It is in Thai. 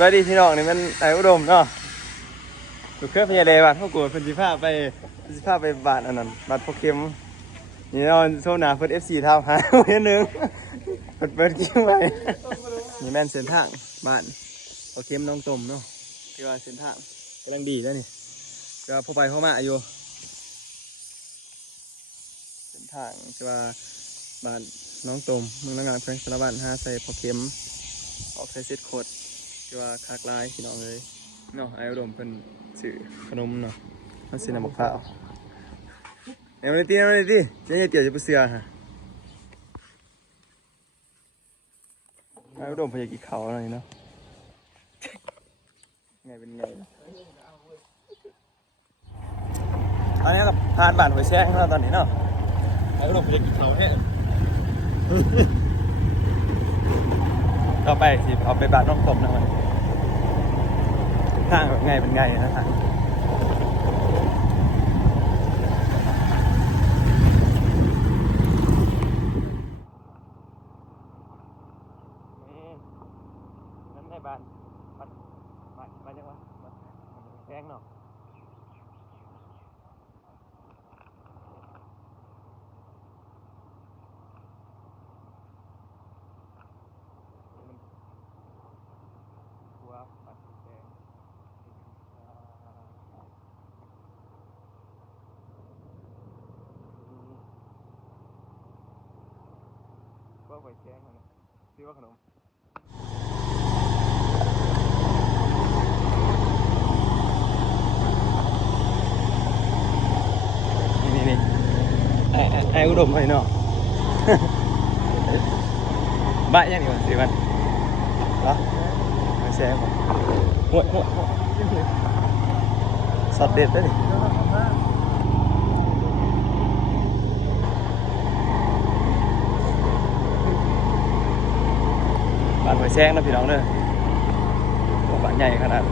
บายดีพี่น้องนี่มันไอ้อุดมเนาะถูกเครื่องพยาเลบาดพวกกูเป็นสิผ้าไปบาดอันนั้นบาดพวกเข็มนี่เราโซนาเพิ่น FC ทำหาเห็นหนึ่งเปิดกิ้งไว้นี่แม่นเส้นทางบ้านพวกเข็มน้องต้มเนาะที่ว่าเส้นทางกำลังดีแล้วนี่ก็พอไปเข้ามาอยู่เส้นทางที่ว่าบ้านน้องต้มเมืองละงานเพื่อนสารวัตรหาใส่พวกเข็มออกใส่เซตโคตรที่ว่าคากลายพี่น้องเลยเนาะไอ้อุดมเป็นสื่อขนมเนาะมันสีน้ำมะพร้าวเอาเลยตีเจ๊เตี๋ยวจะไปเสือฮะไอ้อุดมพยากิเขาอะไรเนาะไงเป็นไงตอนนี้เราผ่านบ้านหัวแช่งแล้วตอนนี้เนาะไอ้อุดมพยากิเขาเนี่ยต่อไปสิเอาไปบ้านน้องกบนะมันทางไงเป็นไงนะทางนั่นในบ้านบ้านยังวะแจ้งเนาะก็ไปแจ้งมันซื้อว่าขนมนี่ไอ้อุดมไปเนาะบ้ายังนี่มันสิมันเหรอมาแชร์ผมหัวสดเด็ดเลยบ้านหอยแซงนะพี่น้องเด้อบ้านใหญ่ขนาด